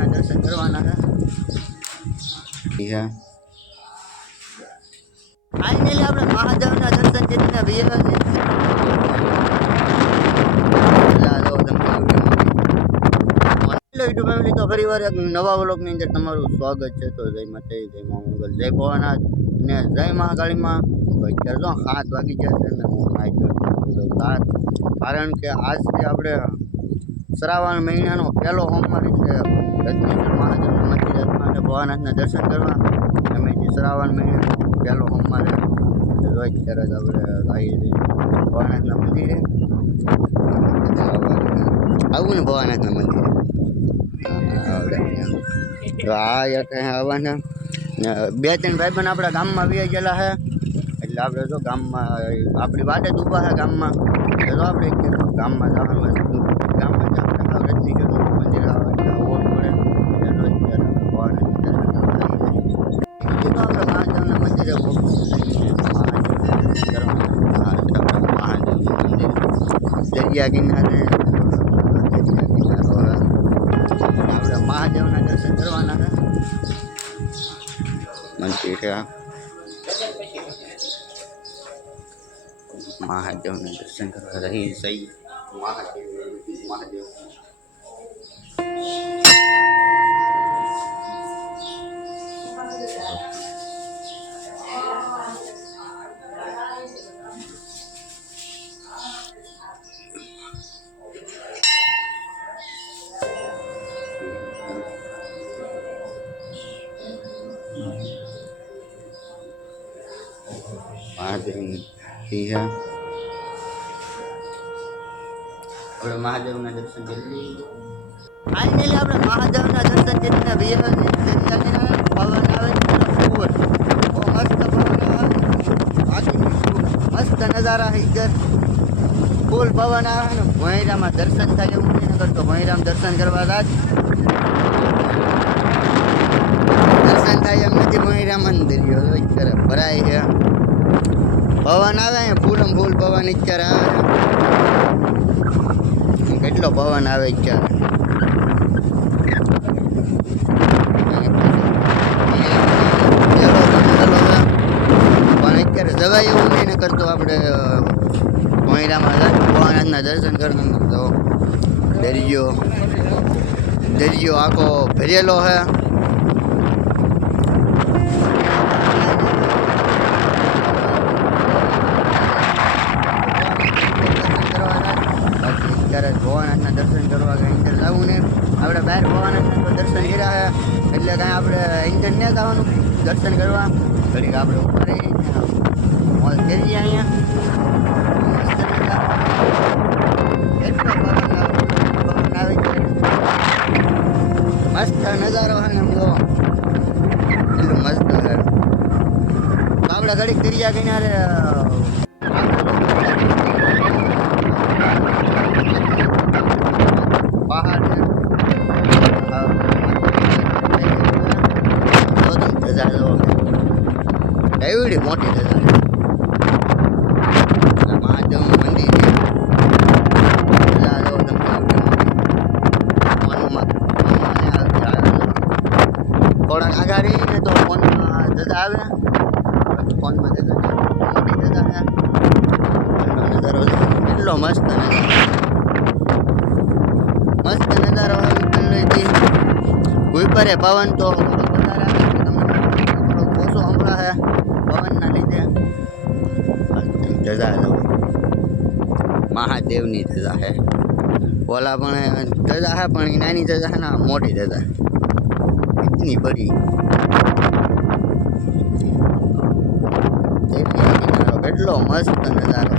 મહાદેવના દર્શન કરવાના છે. ફાઇનલી આપણે મહાદેવના દર્શન કરીને વિયેલા છે યુટ્યુબ ફેમિલી તો ફરી વાર એક નવા વ્લોગની અંદર તમારું સ્વાગત છે. તો જય માતા જય મા મંગલ જય ભવાનાથ ને જય મહાકાળીમાં. અત્યારે તો સાત વાગી જશે ને હું ગયો સાત કારણ કે આજથી આપણે શ્રાવણ મહિનાનો પહેલો સોમવાર એટલે રત્નેશ્વર મહાદેવના મંદિરે અને ભવાનાથના દર્શન કરવા અમે જે શ્રાવણ મહિનાનો પહેલો સોમવાર છે. તો જો અત્યારે જ આપણે આવીએ છીએ. ભવાનાથના મંદિરે. આવું ને ભવાનાથના મંદિરે. આવડે તો આ એક અહીંયા આવવાના ને બે ત્રણ ભાઈબંધ આપણા ગામમાં વી ગયેલા છે એટલે આપણે જો ગામમાં, આપણી વાટે જ ઊભા છે ગામમાં. તો જો આપણે એક ગામમાં જવાનું હોય તો ગામમાં જવાનું હાવ રજનીગઢનું મંદિર આવે એટલે ઓળ પડે. એટલે અત્યારે કરવા આપણે મહાદેવના મંદિરે દરિયા કિનારે આપણે મહાદેવના દર્શન કરવાના હતા મંદિર મહાદેવના દર્શન કરવા રહી સહી. મહાદેવ મહાદેવ. મહાદેવની ઈ છે આપણે મહાદેવના દર્શન કરી લઈએ ફાઇનલી આપણે મહાદેવના દર્શન કરીને વિયેલા છે દરિયા કિનારે પવન આવે છે ફૂલ બહુ મસ્ત પવન આવે બાકી મસ્ત નજારા છે ઇધર ફૂલ પવન આવે ને ભોંયરામાં દર્શન થાય એવું નહીં કરતો ભોંયરામાં દર્શન કરવા રાત દર્શન થાય એમ નથી ભોંયરામાં ને દરિયો જો અત્યારે ભરાય છે પવન આવે અહીંયા ફૂલમ ફૂલ પવન અત્યારે આવે. છે કેટલો પવન આવે અત્યારે? પણ અત્યારે જવાય એવું નહીં ને કરતો આપણે મોયરામાં ભવાનાથના દર્શન કરવાનું તો દરિયો દરિયો આખો ભરેલો છે. ભવાનાથના દર્શન કરવા કાંઈ અંદર જવું ને આપણે બહાર ભવાનાથના તો દર્શન કર્યા એટલે કાંઈ આપણે અંદર ન જવાનું. દર્શન કરવા. ઘડીક આપણે ઉપર રહી મોલ કરી અહીંયા મસ્ત નજારો. નજારો ને જો એટલું મસ્ત છે. આપણે ઘડીક દરિયા કિનારે પહાડ છે. આ જોરદાર ધજા જો. એવડી મોટી ધજા. આ મંદિર છે. ધજા જો આવે. થોડાક આગળ રહીને તો ફોનમાં ધજા આવે ફોનમાં ધજા. મોટી ધજા એટલો નજારો. મસ્ત નજારો મસ્ત નજારો ઉપરે પવન તો વધારે આવે છે તમને થોડોક ઓછો સંભળાશે પવનના લીધે. ધજા જવું મહાદેવની ધજા હે. ઓલા પણ ધજા હે, પણ એ નાની ધજા હે ને મોટી ધજા એટલી બડી એટલો મસ્ત નજારો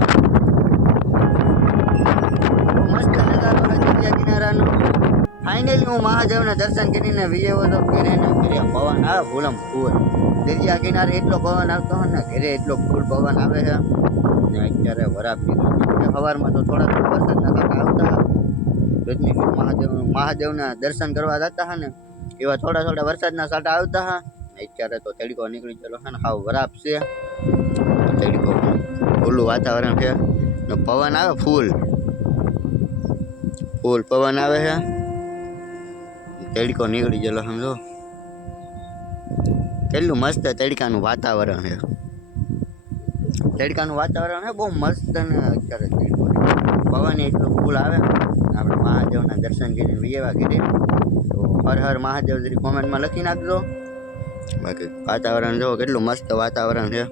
બહુ મસ્ત નજારો છે દરિયા કિનારાનો ફાઇનલી હું મહાદેવના દર્શન કરીને વિજય તો ઘરે ને ઘરે પવન આવે ફૂલમ ફૂલ દરિયા કિનારે એટલો પવન આવતો હોય ને ઘરે એટલો ફૂલ પવન આવે છે. ને અત્યારે વરાપ નીકળી સવારમાં તો થોડા થોડા વરસાદના કાંટા આવતા. રજની મહાદેવ મહાદેવના દર્શન કરવા જતા હા ને, એવા થોડા થોડા વરસાદના સાટા આવતા હા અત્યારે તો તડકો નીકળી ગયેલો છે ને, હાવ વરાપ છે. તડકો ખુલ્લું વાતાવરણ છે. ને પવન આવે ફૂલ. ફૂલ પવન આવે છે. તડકો નીકળી ગયેલો સમજો કેટલું મસ્ત તડકાનું વાતાવરણ છે તડકાનું વાતાવરણ છે બહુ મસ્ત ને અત્યારે તડકો પવન એટલો ફૂલ આવે આપણે મહાદેવના દર્શન કરીને વિયેવા કરીએ તો હર હર મહાદેવ જરી કોમેન્ટમાં લખી નાખજો બાકી વાતાવરણ જો કેટલું મસ્ત વાતાવરણ છે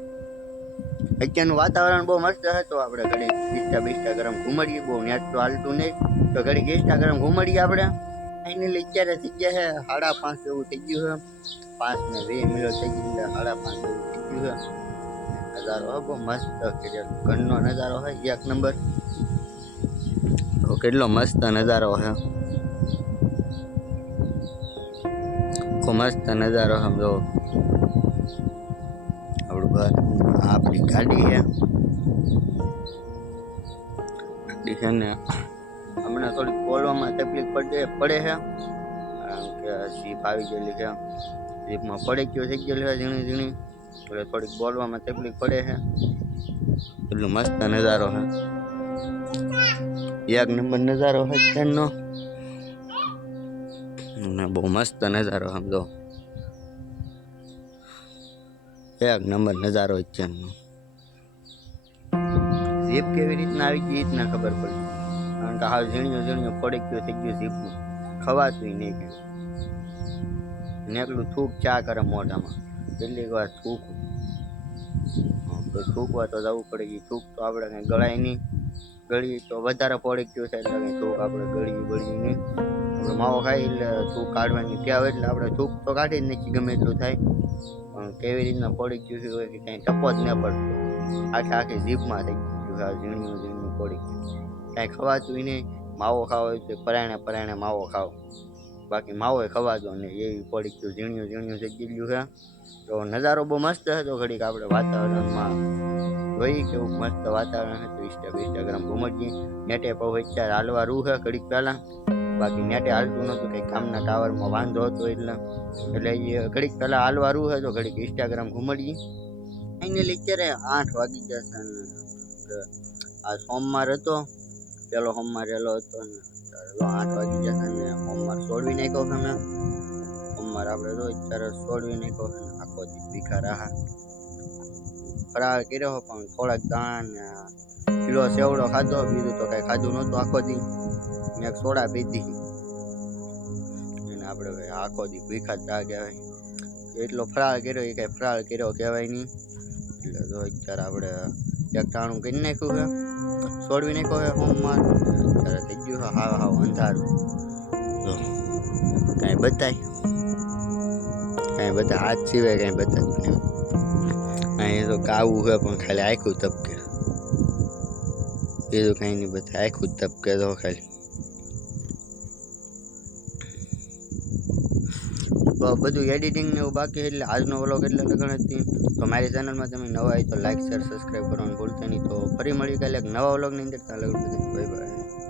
અત્યારનું વાતાવરણ બહુ મસ્ત છે તો આપણે ઘડી ઇન્સ્ટા બિસ્ટા ગરમ ઘૂમડીએ બહુ નેટ તો હાલતું નહીં તો ઘડી ઇન્સ્ટાગ્રામ ઘૂમડીએ આપણે ફાઇનલી અત્યારે થઈ ગયા છે સાડા પાંચ એવું થઈ ગયું છે પાંચ ને વીસ મિનિટ થઈ ગઈ એટલે સાડા પાંચ એવું થઈ ગયું છે નજારો હોય બહુ મસ્ત કર્યો ઘરનો નજારો હોય એક નંબર કેટલો મસ્ત નજારો છે મસ્ત નજારો સમજો આપણું ઘર આપણી ગાડી છે ગાડી છે ને હમણાં થોડીક બોલવામાં તકલીફ પડે પડે છે. કારણ કે સીપ આવી ગયેલી છે. સીપમાં પડી ગયો થઈ ગયેલી છે ઝીણી ઝીણી. એટલે થોડીક બોલવામાં તકલીફ પડે છે. એટલું મસ્ત નજારો છે. એક નંબર નજારો છે ટ્રેનનો અને બહુ મસ્ત નજારો સમજો એક નંબર નજારો ટ્રેનનો જીપ કેવી રીતના આવી ગઈ જ ખબર પડી. કારણ કે હાલ ઝીણ્યું ઝીણ્યું પડી ગયો થઈ ગયું ઝીપું. ખવાતું નહીં ગયું ને એકલું થૂક ચા કરે મોઢામાં. કેટલીક વાર થૂક. તો થૂકવા તો જવું પડે એ થૂક તો આપણે કંઈ ગળાય નહીં. ગળી તો વધારે પડી ગયું છે એટલે કંઈ થૂક આપણે ગળી ગળી નહીં. આપણે માવો ખાઈ એટલે થૂક કાઢવાની ટેવ એટલે આપણે થૂક તો કાઢી જ નથી ગમે એટલું થાય. પણ કેવી રીતના પડી ગયું છે હોય કે કાંઈ ટપો જ ન પડતો. આખે આખી જીભમાં થઈ ગયું આ ઝીણ્યું ઝીણ્યું પડી ગયું કાંઈ ખવાતું નહીં. માવો ખાવો હોય તો પરાયણે પરાયણે માવો ખાવ બાકી માવો ખવાતો ને એવી પડી ગયું, ઝીણ્યું ઝીણ્યું થઈ ગયેલું છે. તો નજારો બહુ મસ્ત હતો ઘડીક આપણે વાતાવરણમાં. જોઈ કેવું મસ્ત વાતાવરણ હતું. ઇન્સ્ટા ઇન્સ્ટાગ્રામ ઘૂમટીએ નેટે પહુ અત્યારે હાલવા રૂ છે ઘડીક પહેલાં. બાકી નેટે હાલતું નહોતું, કંઈ કામના ટાવરમાં વાંધો હતો એટલે. એટલે એ ઘડીક પહેલાં હાલવા રૂ છે તો ઘડીક ઇન્સ્ટાગ્રામ ઘૂમડીએ ફાઇનલી અત્યારે આઠ વાગી જશે આ સોમવાર હતો. પેલો હોમમાં રહેલો હતો ને આઠ વાગી જશે ને હોમવાર સોળવી નાખ્યો છે મેં. હોમવાર આપણે રોજ અત્યારે સોળવી નાખ્યો છે આખો દી ભીખા રાહા. ફરાળ કર્યો પણ થોડાક દાણા ને કિલો સેવડો ખાધો, બીજું તો કાંઈ ખાધું નહોતું આખો દી. મેં એક સોડા પીધી. અને આપણે ભાઈ આખો દી ભીખા જ કહેવાય. એટલો ફરાળ કર્યો એ કાંઈ ફરાળ કર્યો કહેવાય નહીં. એટલે રોજ અત્યારે આપણે એક ટાણું કરી નાખ્યું છે. છોડવી નહીં કહો હોમમાં. અત્યારે થઈ ગયું હા હાવ અંધારું. કાંઈ બતાય? કાંઈ બતા હાથ સિવાય કાંઈ બતા જ નહીં અહીં તો કાવું હોય પણ ખાલી આખું તપકે બીજું કાંઈ નહીં બતાય. આખું તપકે તો ખાલી. બધું એડિટિંગ ને એવું બાકી એટલે આજનો વ્લોગ એટલે લગણ હતી તો મારી ચેનલમાં તમે નવા આવી તો લાઈક શેર સબસ્ક્રાઈબ કરવાનું ભૂલતા નહીં. તો ફરી મળી કાલે એક નવા વ્લોગની અંદર. ત્યાં લગન બાય બાય